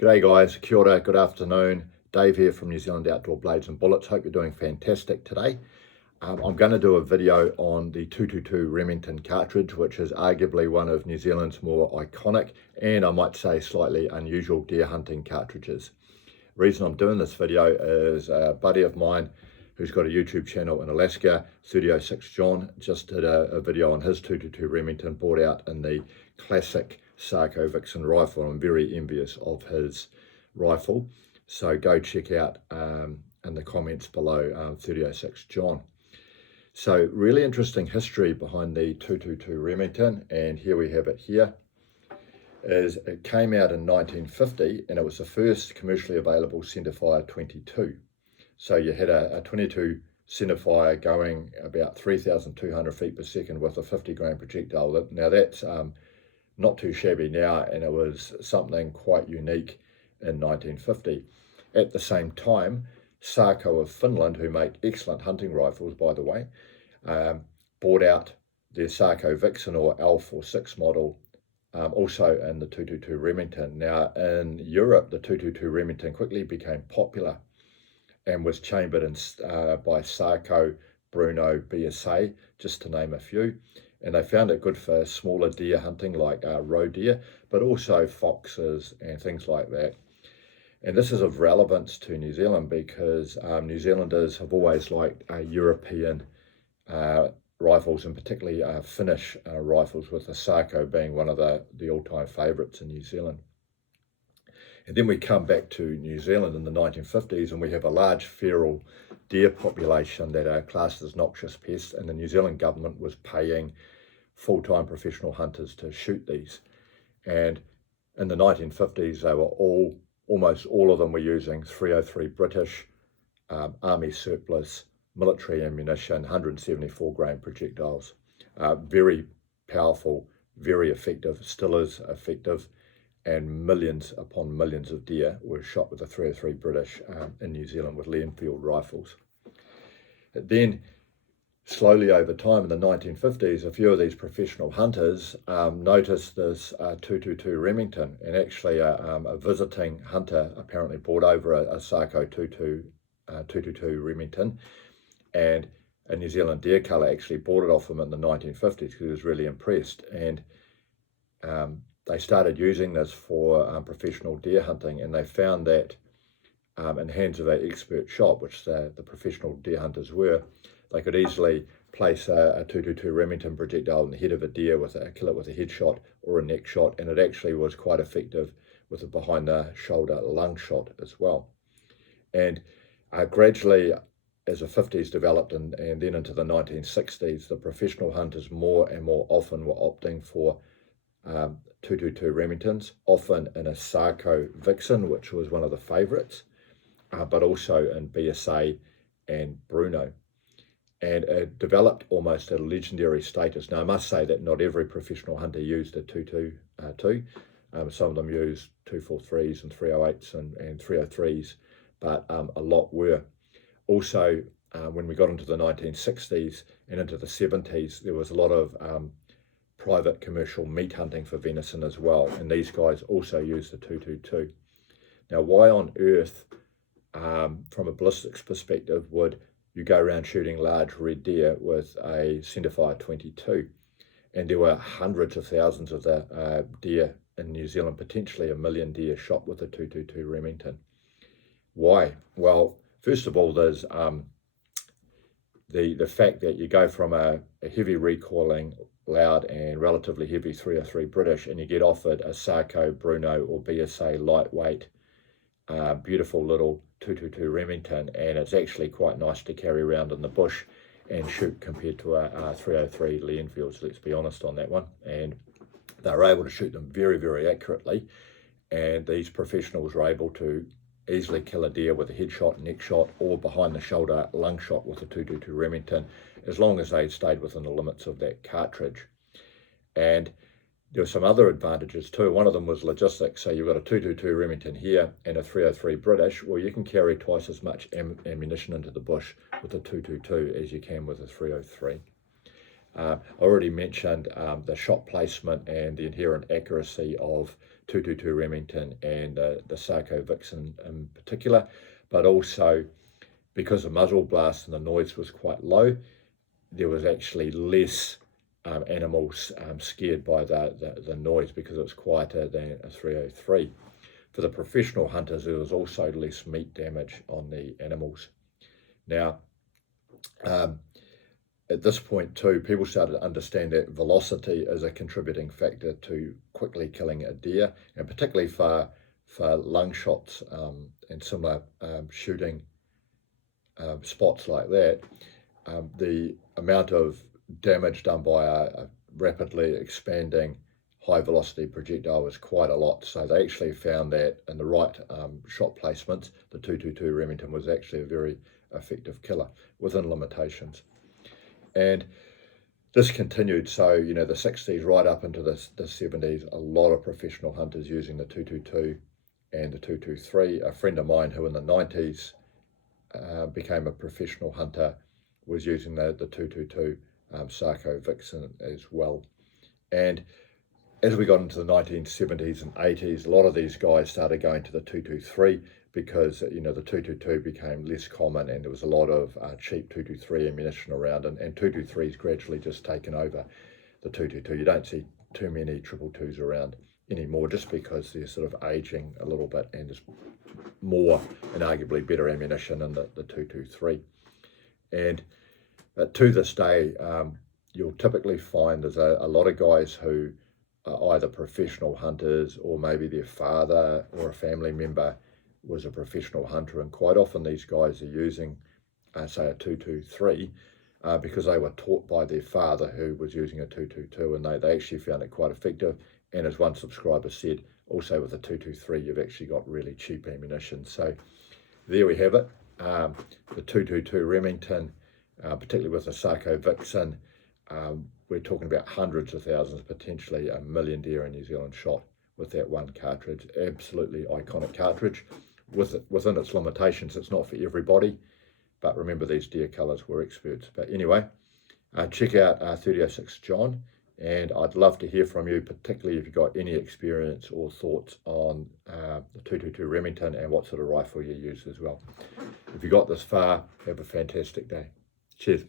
G'day guys, kia ora, good afternoon. Dave here from New Zealand Outdoor Blades and Bullets. Hope you're doing fantastic today. I'm going to do a video on the 222 Remington cartridge, which is arguably one of New Zealand's more iconic and I might say slightly unusual deer hunting cartridges. The reason I'm doing this video is a buddy of mine who's got a YouTube channel in Alaska, Studio 6 John, just did a video on his 222 Remington, bought out in the classic Sarco Vixen rifle. I'm very envious of his rifle, so go check out in the comments below, Studio 6 John. So really interesting history behind the 222 Remington, and here we have it here. It came out in 1950 and it was the first commercially available centerfire 22. So you had a 22 centerfire going about 3,200 feet per second with a 50 grain projectile. Now that's not too shabby now, and it was something quite unique in 1950. At the same time, Sarco of Finland, who make excellent hunting rifles by the way, bought out their Sarco Vixen or L46 model, also in the 222 Remington. Now in Europe, the 222 Remington quickly became popular and was chambered in, by Sarco, Bruno, BSA, just to name a few. And they found it good for smaller deer hunting like roe deer, but also foxes and things like that. And this is of relevance to New Zealand because New Zealanders have always liked European rifles, and particularly Finnish rifles, with the Sarco being one of the all-time favourites in New Zealand. And then we come back to New Zealand in the 1950s and we have a large feral deer population that are classed as noxious pests, and the New Zealand government was paying full-time professional hunters to shoot these. And in the 1950s they were almost all of them were using 303 British Army surplus military ammunition, 174 grain projectiles. Very powerful, very effective, still is effective, and millions upon millions of deer were shot with the 303 British in New Zealand with Lee-Enfield rifles. Then slowly over time in the 1950s, a few of these professional hunters noticed this 222 Remington, and actually a visiting hunter apparently brought over a Sarco 222 Remington, and a New Zealand deer culler actually bought it off him in the 1950s because he was really impressed. And they started using this for professional deer hunting, and they found that in hands of an expert shot, which the professional deer hunters were, they could easily place a 222 Remington projectile in the head of a deer, kill it with a headshot or a neck shot, and it actually was quite effective with a behind the shoulder lung shot as well. And gradually, as the 50s developed and then into the 1960s, the professional hunters more and more often were opting for 222 Remingtons, often in a Sarco Vixen, which was one of the favourites, but also in BSA and Bruno. And it developed almost a legendary status. Now I must say that not every professional hunter used a 222. Some of them used 243s and 308s and 303s, but a lot were. Also, when we got into the 1960s and into the 70s, there was a lot of private commercial meat hunting for venison as well, and these guys also used the 222. Now why on earth, from a ballistics perspective, would you go around shooting large red deer with a centerfire 22? And there were hundreds of thousands of the deer in New Zealand, potentially 1 million deer shot with a 222 Remington. Why? Well, first of all, there's the fact that you go from a heavy recoiling, loud and relatively heavy 303 British, and you get offered a Sarco, Bruno or BSA lightweight, beautiful little 222 Remington, and it's actually quite nice to carry around in the bush and shoot compared to a 303 Lee-Enfields, let's be honest on that one. And they were able to shoot them very, very accurately, and these professionals were able to easily kill a deer with a headshot, neck shot or behind the shoulder lung shot with a 222 Remington, as long as they stayed within the limits of that cartridge. And there were some other advantages too. One of them was logistics. So you've got a 222 Remington here and a 303 British. Well, you can carry twice as much ammunition into the bush with a 222 as you can with a 303. I already mentioned the shot placement and the inherent accuracy of 222 Remington and the Sarco Vixen in particular, but also because the muzzle blast and the noise was quite low, there was actually less animals scared by the noise because it was quieter than a 303. For the professional hunters, there was also less meat damage on the animals. Now, at this point too, people started to understand that velocity is a contributing factor to quickly killing a deer, and particularly for lung shots and similar shooting spots like that. The amount of damage done by a rapidly expanding high velocity projectile was quite a lot. So they actually found that in the right shot placements, the 222 Remington was actually a very effective killer within limitations. And this continued, so the 60s right up into the 70s, a lot of professional hunters using the 222 and the 223. A friend of mine who in the 90s became a professional hunter was using the 222 Sarco Vixen as well. And as we got into the 1970s and 80s, a lot of these guys started going to the 223 because the 222 became less common and there was a lot of cheap 223 ammunition around, and 223's gradually just taken over the 222. You don't see too many 222s around anymore just because they're sort of aging a little bit and there's more and arguably better ammunition in the 223. And to this day, you'll typically find there's a lot of guys who are either professional hunters or maybe their father or a family member was a professional hunter, and quite often these guys are using say a 223 because they were taught by their father who was using a 222, and they actually found it quite effective. And as one subscriber said, also with a 223 you've actually got really cheap ammunition. So there we have it, the 222 Remington, particularly with the Sarco Vixen. We're talking about hundreds of thousands, potentially a million deer in New Zealand shot with that one cartridge. Absolutely iconic cartridge. Within its limitations, it's not for everybody, but remember these deer colours were experts. But anyway, check out 3006 John, and I'd love to hear from you, particularly if you've got any experience or thoughts on the 222 Remington and what sort of rifle you use as well. If you got this far, have a fantastic day. Cheers.